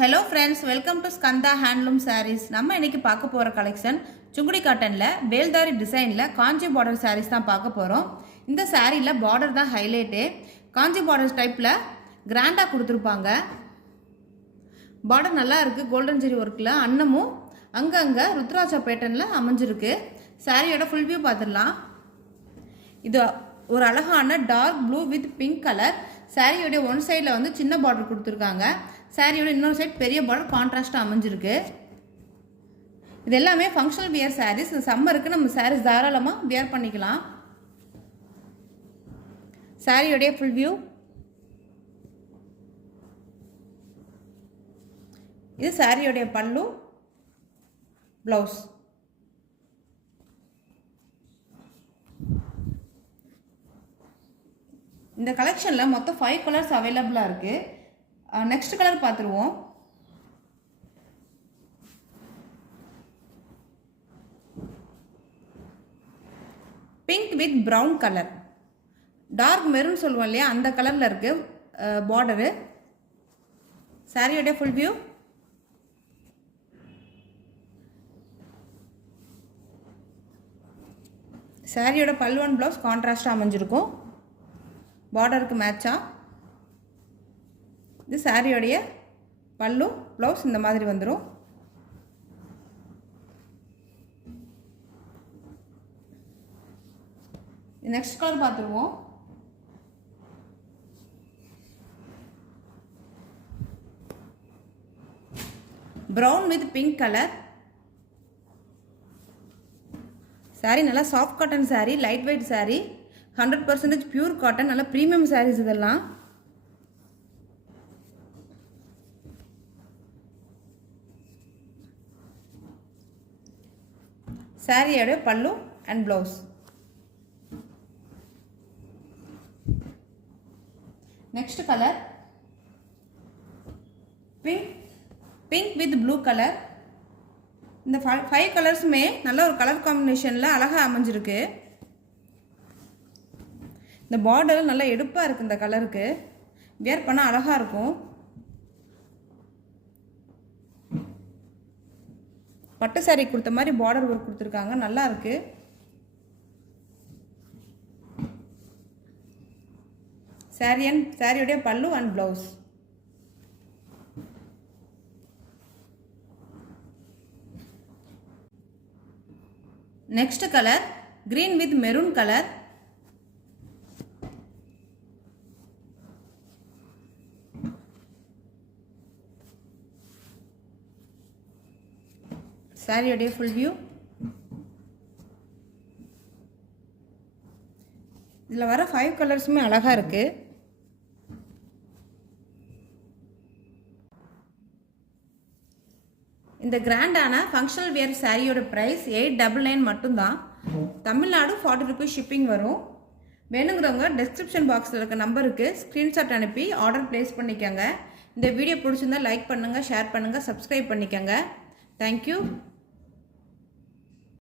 Hello friends, welcome to Skanda Handloom Sarees. நம்ம இன்னைக்கு பார்க்க போற கலெக்ஷன் சுங்குடி காட்டன்ல வேல்தாரி டிசைன்ல காஞ்சி பார்டர் sarees தான் பார்க்க போறோம். இந்த சாரில பார்டர் தான் ஹைலைட். காஞ்சி பார்டர் டைப்ல கிராண்டா கொடுத்திருப்பாங்க. பார்டர் நல்லா இருக்கு. கோல்டன் ஜெரி வர்க்ல அன்னமும் அங்கங்க ருத்ராட்ச பேட்டர்ன்ல அமைஞ்சிருக்கு. சாரியோட ஃபுல் வியூ பார்த்துடலாம். இது ஒரு அழகான dark blue with pink colour. சாரியோட ஒன் சைடில் வந்து சின்ன பார்டர் கொடுத்துருக்காங்க. சாரியோட இன்னொரு சைட் பெரிய பார்டர் கான்ட்ராஸ்ட்டாக அமைஞ்சிருக்கு. இது எல்லாமே ஃபங்க்ஷனல் வியர் சாரீஸ். இந்த சம்மருக்கு நம்ம சாரீஸ் தாராளமாக வியர் பண்ணிக்கலாம். சாரியோடைய ஃபுல் வியூ இது. சாரியோடைய பல்லு, ப்ளவுஸ். இந்த கலெக்ஷனில் மொத்தம் 5 கலர்ஸ் அவைலபிளாக இருக்குது. நெக்ஸ்ட் கலர் பார்த்துருவோம். Pink with brown colour. Dark maroon சொல்லுவோம் இல்லையா, அந்த கலரில் இருக்குது பார்டரு. சாரியோடைய ஃபுல் வியூ சாரியோட பல்லுவன் ப்ளவுஸ் கான்ட்ராஸ்டாக அமைஞ்சிருக்கும். பார்டருக்கு மேட்சா. இது சாரியோடைய பல்லு, ப்ளவுஸ் இந்த மாதிரி வந்துடும். நெக்ஸ்ட் கலர் பார்த்துருவோம். Brown with pink colour. Sari நல்லா soft cotton sari, light weight sari, 100% pure cotton, நல்ல ப்ரீமியம் சாரீஸ் இதெல்லாம். சாரியோட பல்லு and blouse. Next colour pink with blue colour. இந்த 5 கலர்ஸுமே நல்ல ஒரு கலர் காம்பினேஷனில் அழகாக அமைஞ்சிருக்கு. இந்த பார்டர் நல்லா எடுப்பாக இருக்குது. இந்த கலருக்கு வியர் பண்ணால் அழகாக இருக்கும். பட்டு சாரி கொடுத்த மாதிரி பார்டர் ஒர்க் கொடுத்துருக்காங்க, நல்லா இருக்கு. சாரியோடைய பல்லு and blouse. Next colour green with maroon colour. சாரியோடைய ஃபுல் வியூ. இதில் வர 5 கலர்ஸுமே அழகாக இருக்குது. இந்த கிராண்டான ஃபங்க்ஷனல் வியர் சாரியோட ப்ரைஸ் 899 மட்டும்தான். தமிழ்நாடு 40 ருபீஸ் ஷிப்பிங் வரும். வேணுங்கிறவங்க டிஸ்கிரிப்ஷன் பாக்ஸில் இருக்க நம்பருக்கு ஸ்க்ரீன்ஷாட் அனுப்பி ஆர்டர் ப்ளேஸ் பண்ணிக்கோங்க. இந்த வீடியோ பிடிச்சிருந்தா லைக் பண்ணுங்கள், ஷேர் பண்ணுங்கள், சப்ஸ்கிரைப் பண்ணிக்கோங்க. தேங்க்யூ.